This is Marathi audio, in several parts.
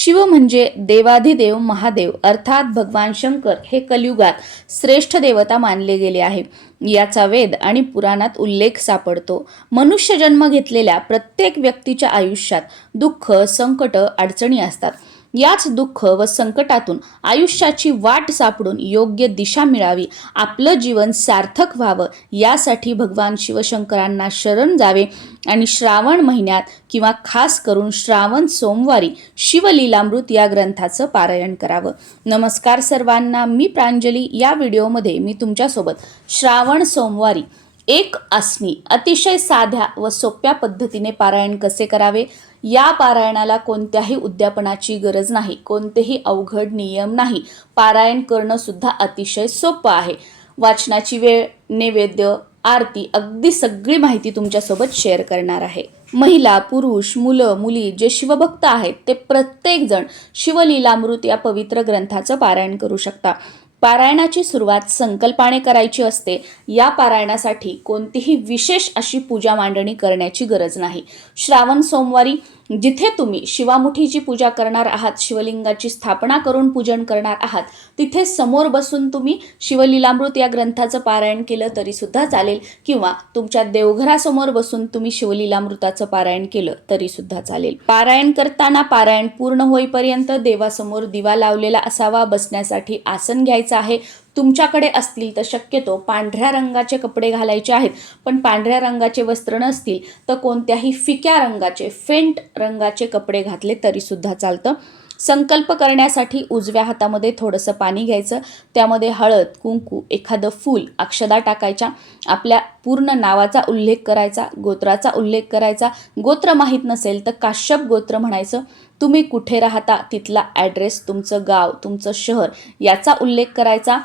शिव म्हणजे देवाधिदेव महादेव. अर्थात भगवान शंकर हे कलियुगात श्रेष्ठ देवता मानले गेले आहे. याचा वेद आणि पुराणात उल्लेख सापडतो. मनुष्य जन्म घेतलेल्या प्रत्येक व्यक्तीच्या आयुष्यात दुःख संकट अडचणी असतात. याच दुःख व संकटातून आयुष्याची वाट सापडून योग्य दिशा मिळावी आपलं जीवन सार्थक व्हावं यासाठी भगवान शिवशंकरांना शरण जावे आणि श्रावण महिन्यात किंवा खास करून श्रावण सोमवारी शिवलीलामृत या ग्रंथाचं पारायण करावं. नमस्कार सर्वांना मी प्रांजली. या व्हिडिओमध्ये मी तुमच्यासोबत श्रावण सोमवारी एक आसनी अतिशय साध्या व सोप्या पद्धतीने पारायण कसे करावे? या पारायणाला कोणत्याही उद्यापनाची गरज नाही. कोणतेही अवघड नियम नाही. पारायण करणं सुद्धा अतिशय सोपं आहे. वाचनाची वेळ नैवेद्य आरती अगदी सगळी माहिती तुमच्यासोबत शेअर करणार आहे. महिला पुरुष मुलं मुली जे शिवभक्त आहेत ते प्रत्येकजण शिवलीलामृत या पवित्र ग्रंथाचं पारायण करू शकता. पारायणाची सुरुवात संकल्पाने करायची असते. या पारायणासाठी कोणतीही विशेष अशी पूजा मांडणी करण्याची गरज नाही. श्रावण सोमवारी जिथे तुम्ही शिवामुठीची पूजा करणार आहात शिवलिंगाची स्थापना करून पूजन करणार आहात तिथे समोर बसून तुम्ही शिवलीलामृत या ग्रंथाचं पारायण केलं तरीसुद्धा चालेल. किंवा तुमच्या देवघरासमोर बसून तुम्ही शिवलीलामृताचं पारायण केलं तरीसुद्धा चालेल. पारायण करताना पारायण पूर्ण होईपर्यंत देवासमोर दिवा लावलेला असावा बसण्यासाठी आसन घ्यायचं आहे. तुमच्याकडे असतील तर शक्यतो पांढऱ्या रंगाचे कपडे घालायचे आहेत. पण पांढऱ्या रंगाचे वस्त्र नसतील तर कोणत्याही फिक्या रंगाचे फेंट रंगाचे कपडे घातले तरीसुद्धा चालतं. संकल्प करण्यासाठी उजव्या हातामध्ये थोडंसं पाणी घ्यायचं. त्यामध्ये हळद कुंकू एखादं फूल अक्षदा टाकायच्या. आपल्या पूर्ण नावाचा उल्लेख करायचा गोत्राचा उल्लेख करायचा. गोत्र माहीत नसेल तर काश्यप गोत्र म्हणायचं. तुम्ही कुठे राहता तिथला ॲड्रेस तुमचं गाव तुमचं शहर याचा उल्लेख करायचा.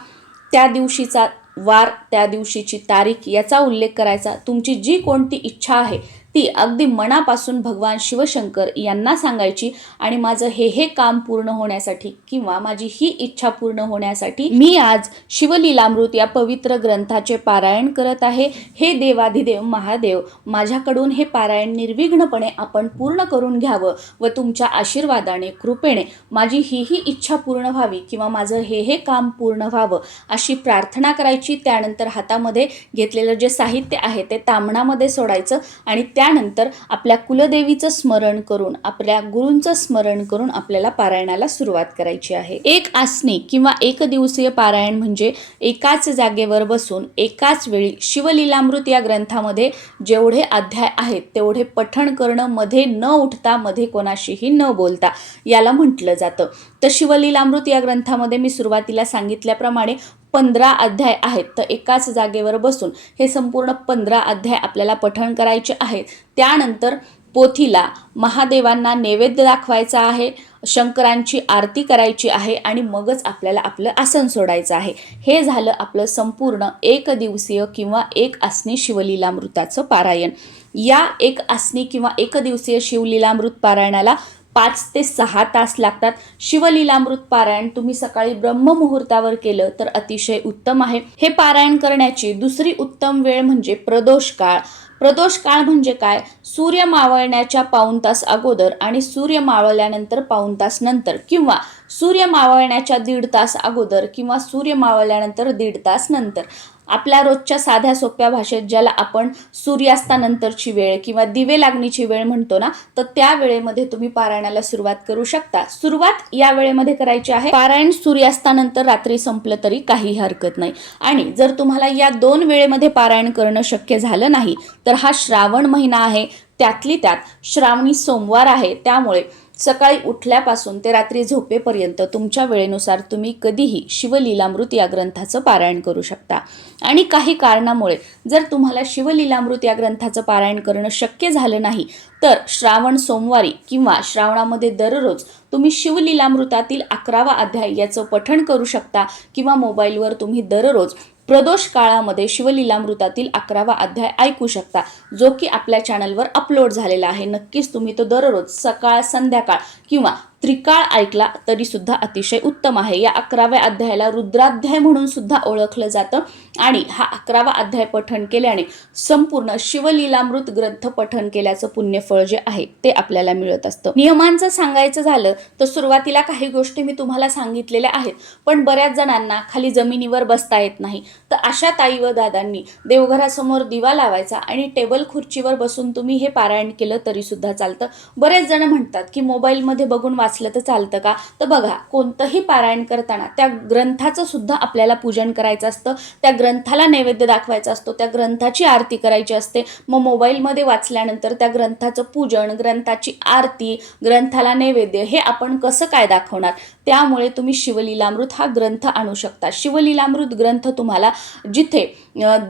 त्या दिवशीचा वार त्या दिवशीची तारीख याचा उल्लेख करायचा. तुमची जी कोणती इच्छा आहे ती अगदी मनापासून भगवान शिवशंकर यांना सांगायची आणि माझं हे हे काम पूर्ण होण्यासाठी किंवा माझी ही इच्छा पूर्ण होण्यासाठी मी आज शिवलीलामृत या पवित्र ग्रंथाचे पारायण करत आहे. हे देवाधिदेव महादेव माझ्याकडून हे पारायण निर्विघ्नपणे आपण पूर्ण करून घ्यावं व तुमच्या आशीर्वादाने कृपेने माझी ही ही इच्छा पूर्ण व्हावी किंवा माझं हे हे काम पूर्ण व्हावं अशी प्रार्थना करायची. त्यानंतर हातामध्ये घेतलेलं जे साहित्य आहे ते तामणामध्ये सोडायचं आणि त्या त्यानंतर आपल्या कुलदेवीचं स्मरण करून आपल्या गुरूंचं स्मरण करून आपल्याला पारायणाला सुरुवात करायची आहे. एक आसनी किंवा एक दिवसीय पारायण म्हणजे एकाच जागेवर बसून एकाच वेळी शिवलीलामृत या ग्रंथामध्ये जेवढे अध्याय आहेत तेवढे पठण करणं मध्ये न उठता मध्ये कोणाशीही न बोलता याला म्हटलं जातं. तर शिवलीलामृत या ग्रंथामध्ये मी सुरुवातीला सांगितल्याप्रमाणे पंधरा अध्याय आहेत. तर एकाच जागेवर बसून हे संपूर्ण पंधरा अध्याय आपल्याला पठण करायचे आहेत. त्यानंतर पोथीला महादेवांना नैवेद्य दाखवायचा आहे शंकरांची आरती करायची आहे आणि मगच आपल्याला आपलं आसन सोडायचं आहे. हे झालं आपलं संपूर्ण एक दिवसीय किंवा एक आसनी शिवलीलामृताचं पारायण. या एक आसनी किंवा एक दिवसीय शिवलीलामृत पारायणाला पाच ते सहा तास लागतात. शिवलीलामृत पारायण तुम्ही सकाळी ब्रह्ममुहूर्तावर केलं तर अतिशय उत्तम आहे. हे पारायण करण्याची दुसरी उत्तम वेळ म्हणजे प्रदोष काळ. प्रदोष काळ म्हणजे काय? सूर्य मावळण्याच्या पाऊण तास अगोदर आणि सूर्य मावळल्यानंतर पाऊण तास नंतर किंवा सूर्य मावळण्याच्या दीड तास अगोदर किंवा सूर्य मावळल्यानंतर दीड तास नंतर. आपल्या रोजच्या साध्या सोप्या भाषेत ज्याला आपण सूर्यास्तानंतरची वेळ किंवा दिवे लागणीची वेळ म्हणतो ना तर त्या वेळेमध्ये तुम्ही पारायणाला सुरुवात करू शकता. सुरुवात या वेळेमध्ये करायची आहे. पारायण सूर्यास्तानंतर रात्री संपलं तरी काही हरकत नाही. आणि जर तुम्हाला या दोन वेळेमध्ये पारायण करणं शक्य झालं नाही तर हा श्रावण महिना आहे. त्यातली त्यात श्रावणी सोमवार आहे. त्यामुळे सकाळी उठल्यापासून ते रात्री झोपेपर्यंत तुमच्या वेळेनुसार तुम्ही कधीही शिवलीलामृत या ग्रंथाचं पारायण करू शकता. आणि काही कारणामुळे जर तुम्हाला शिवलीलामृत या ग्रंथाचं पारायण करणं शक्य झालं नाही तर श्रावण सोमवारी किंवा श्रावणामध्ये दररोज तुम्ही शिवलीलामृतातील अकरावा अध्याय याचं पठण करू शकता किंवा मोबाईलवर तुम्ही दररोज प्रदोष काळामध्ये शिवलीलामृतातील अकरावा अध्याय ऐकू शकता जो की आपल्या चॅनलवर अपलोड झालेला आहे. नक्कीच तुम्ही तो दररोज सकाळ संध्याकाळ किंवा त्रिकाळ ऐकला तरी सुद्धा अतिशय उत्तम आहे. या अकराव्या अध्यायाला रुद्राध्याय म्हणून सुद्धा ओळखलं जातं आणि हा अकरावा अध्याय पठण केल्याने संपूर्ण शिवलीलामृत ग्रंथ पठण केल्याचं पुण्यफळ जे आहे ते आपल्याला मिळत असतं. नियमांचं सांगायचं झालं तर सुरुवातीला काही गोष्टी मी तुम्हाला सांगितलेल्या आहेत पण बऱ्याच जणांना खाली जमिनीवर बसता येत नाही. तर अशा ताई व दादांनी देवघरासमोर दिवा लावायचा आणि टेबल खुर्चीवर बसून तुम्ही हे पारायण केलं तरी सुद्धा चालतं. बरेच जण म्हणतात की मोबाईलमध्ये बघून वाचलं तर चालतं का? तर बघा कोणतंही पारायण करताना त्या ग्रंथाचं सुद्धा आपल्याला पूजन करायचं असतं त्या ग्रंथाला नैवेद्य दाखवायचा असतो त्या ग्रंथाची आरती करायची असते. मग मोबाईलमध्ये वाचल्यानंतर त्या ग्रंथाचं पूजन ग्रंथाची आरती ग्रंथाला नैवेद्य हे आपण कसं काय दाखवणार? त्यामुळे तुम्ही शिवलीलामृत हा ग्रंथ आणू शकता. शिवलीलामृत ग्रंथ तुम्हाला जिथे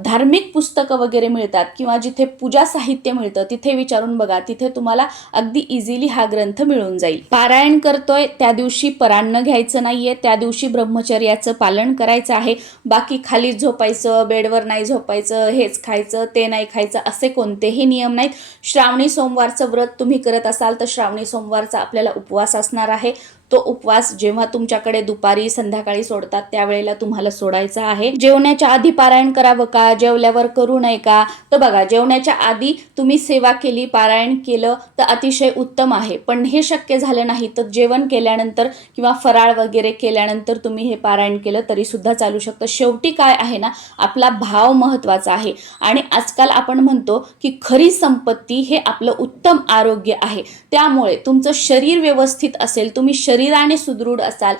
धार्मिक पुस्तकं वगैरे मिळतात किंवा जिथे पूजा साहित्य मिळतं तिथे विचारून बघा तिथे तुम्हाला अगदी इझिली हा ग्रंथ मिळून जाईल. पारायण करतोय त्या दिवशी परान्न घ्यायचं नाहीये त्या दिवशी ब्रह्मचर्याचं पालन करायचं आहे. बाकी खाली झोपायचं बेडवर नाही झोपायचं हेच खायचं ते नाही खायचं असे कोणतेही नियम नाहीत. श्रावणी सोमवारचं व्रत तुम्ही करत असाल तर श्रावणी सोमवारचा आपल्याला उपवास असणार आहे. तो उपवास जेव्हा तुमच्याकडे दुपारी संध्याकाळी सोडतात त्यावेळेला तुम्हाला सोडायचा आहे. जेवण्याच्या आधी पारायण करावं का? जेवल्यावर करू नये का? तर बघा जेवण्याच्या आधी तुम्ही सेवा केली पारायण केलं तर अतिशय उत्तम आहे. पण हे शक्य झालं नाही तर जेवण केल्यानंतर किंवा फराळ वगैरे केल्यानंतर तुम्ही हे पारायण केलं तरी सुद्धा चालू शकतं. शेवटी काय आहे ना आपला भाव महत्त्वाचा आहे. आणि आजकाल आपण म्हणतो की खरी संपत्ती हे आपलं उत्तम आरोग्य आहे. त्यामुळे तुमचं शरीर व्यवस्थित असेल तुम्ही शरीर शरीराने सुदृढ असाल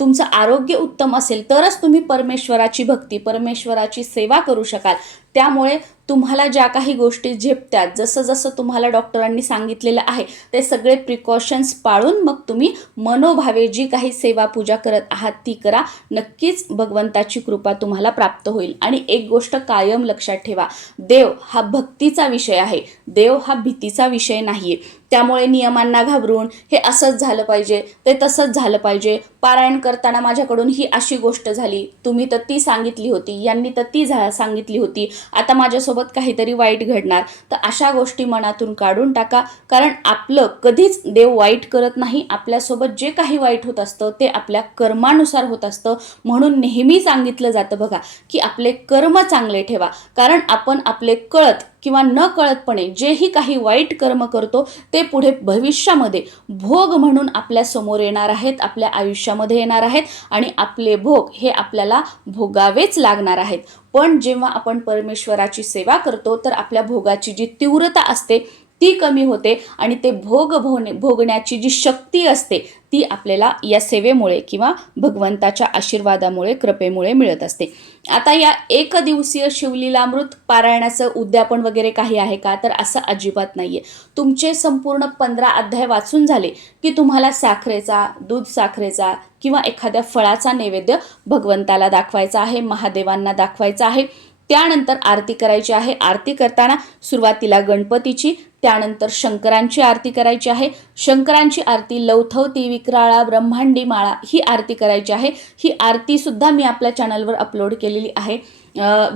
तुमचं आरोग्य उत्तम असेल तरच तुम्ही परमेश्वराची भक्ती परमेश्वराची सेवा करू शकाल. त्यामुळे तुम्हाला ज्या काही गोष्टी झेपतात जसं जसं तुम्हाला डॉक्टरांनी सांगितलेलं आहे ते सगळे प्रिकॉशन्स पाळून मग तुम्ही मनोभावे जी काही सेवा पूजा करत आहात ती करा. नक्कीच भगवंताची कृपा तुम्हाला प्राप्त होईल. आणि एक गोष्ट कायम लक्षात ठेवा. देव हा भक्तीचा विषय आहे. देव हा भीतीचा विषय नाही आहे त्यामुळे नियमांना घाबरून हे असंच झालं पाहिजे ते तसंच झालं पाहिजे. पारायण करताना माझ्याकडून ही अशी गोष्ट झाली. तुम्ही तर ती सांगितली होती यांनी तर ती झा सांगितली होती. आता माझ्यासोबत काहीतरी वाईट घडणार तर अशा गोष्टी मनातून काढून टाका. कारण आपलं कधीच देव वाईट करत नाही. आपल्यासोबत जे काही वाईट होत असतं ते आपल्या कर्मानुसार होत असतं. म्हणून नेहमी सांगितलं जातं बघा की आपले कर्म चांगले ठेवा. कारण आपण आपले कळत किंवा न कळतपणे जेही काही वाईट कर्म करतो ते पुढे भविष्यामध्ये भोग म्हणून आपल्यासमोर येणार आहेत आपल्या आयुष्यामध्ये येणार आहेत आणि आपले भोग हे आपल्याला भोगावेच लागणार आहेत. पण जेव्हा आपण परमेश्वराची सेवा करतो तर आपल्या भोगाची जी तीव्रता असते ती कमी होते आणि ते भोग भोने भोगण्याची जी शक्ती असते ती आपल्याला या सेवेमुळे किंवा भगवंताच्या आशीर्वादामुळे कृपेमुळे मिळत असते. आता या एक दिवसीय शिवलीलामृत पारायणाचं उद्यापन वगैरे काही आहे का? तर असं अजिबात नाही आहे तुमचे संपूर्ण पंधरा अध्याय वाचून झाले की तुम्हाला साखरेचा दूध साखरेचा किंवा एखाद्या फळाचा नैवेद्य भगवंताला दाखवायचा आहे महादेवांना दाखवायचा आहे. त्यानंतर आरती करायची आहे. आरती करताना सुरुवातीला गणपतीची त्यानंतर शंकरांची आरती करायची आहे. शंकरांची आरती लवथवती विक्राळा ब्रह्मांडी माळा ही आरती करायची आहे. ही आरतीसुद्धा मी आपल्या चॅनलवर अपलोड केलेली आहे.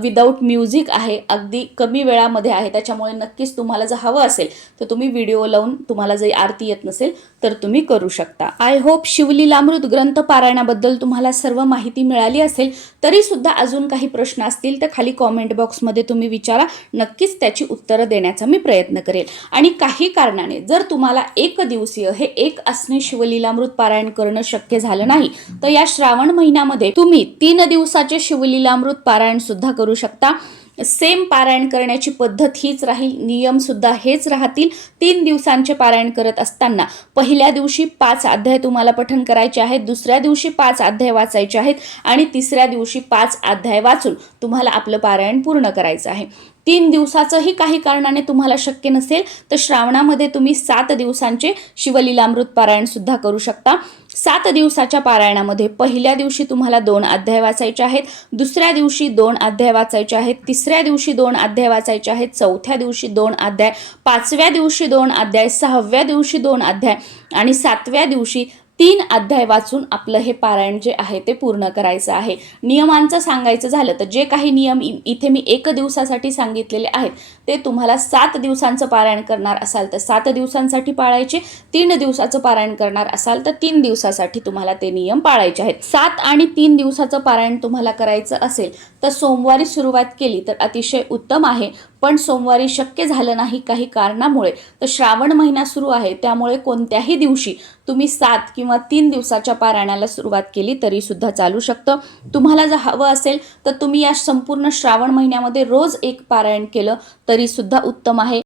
विदाऊट म्युझिक आहे. अगदी कमी वेळामध्ये आहे. त्याच्यामुळे नक्कीच तुम्हाला जर हवं असेल तर तुम्ही व्हिडिओ लावून तुम्हाला जरी आरती येत नसेल तर तुम्ही करू शकता. आय होप शिवलीलामृत ग्रंथ पारायणाबद्दल तुम्हाला सर्व माहिती मिळाली असेल तरी सुद्धा अजून काही प्रश्न असतील तर खाली कॉमेंट बॉक्समध्ये तुम्ही विचारा. नक्कीच त्याची उत्तरं देण्याचा मी प्रयत्न करेल आणि काही कारणाने जर तुम्हाला एक दिवसीय हे एक असणे शिवलीलामृत पारायण करणं शक्य झालं नाही तर या श्रावण महिन्यामध्ये तुम्ही तीन दिवसाचे शिवलीलामृत पारायण सुद्धा करू शकता. सेम पारायण करण्याची पद्धत हीच राहील नियमसुद्धा हेच राहतील. तीन दिवसांचे पारायण करत असताना पहिल्या दिवशी पाच अध्याय तुम्हाला पठण करायचे आहेत दुसऱ्या दिवशी पाच अध्याय वाचायचे आहेत आणि तिसऱ्या दिवशी पाच अध्याय वाचून तुम्हाला आपलं पारायण पूर्ण करायचं आहे. तीन दिवसाचंही काही कारणाने तुम्हाला शक्य नसेल तर श्रावणामध्ये तुम्ही सात दिवसांचे शिवलीलामृत पारायण सुद्धा करू शकता. सात दिवसाच्या पारायणामध्ये पहिल्या दिवशी तुम्हाला दोन अध्याय वाचायचे आहेत दुसऱ्या दिवशी दोन अध्याय वाचायचे आहेत तिसऱ्या दिवशी दोन अध्याय वाचायचे आहेत चौथ्या दिवशी दोन अध्याय पाचव्या दिवशी दोन अध्याय सहाव्या दिवशी दोन अध्याय आणि सातव्या दिवशी तीन अध्याय वाचून आपलं हे पारायण जे आहे ते पूर्ण करायचं आहे. नियमांचं सांगायचं झालं तर जे काही नियम इथे मी एक दिवसासाठी सांगितलेले आहेत ते तुम्हाला सात दिवसांचं पारायण करणार असाल तर सात दिवसांसाठी पाळायचे तीन दिवसाचं पारायण करणार असाल तर तीन दिवसासाठी तुम्हाला ते नियम पाळायचे आहेत. सात आणि तीन दिवसाचं पारायण तुम्हाला करायचं असेल तर सोमवारी सुरुवात केली तर अतिशय उत्तम आहे. पण सोमवारी शक्य झालं नाही काही कारणामुळे. तर श्रावण महिना सुरू आहे त्यामुळे कोणत्याही दिवशी तुम्ही सात किंवा तीन दिवसाच्या पारायणाला सुरुवात केली तरी सुद्धा चालू शकतं. तुम्हाला जर हवं असेल तर तुम्ही या संपूर्ण श्रावण महिन्यामध्ये रोज एक पारायण केलं तरी सुद्धा उत्तम आहे.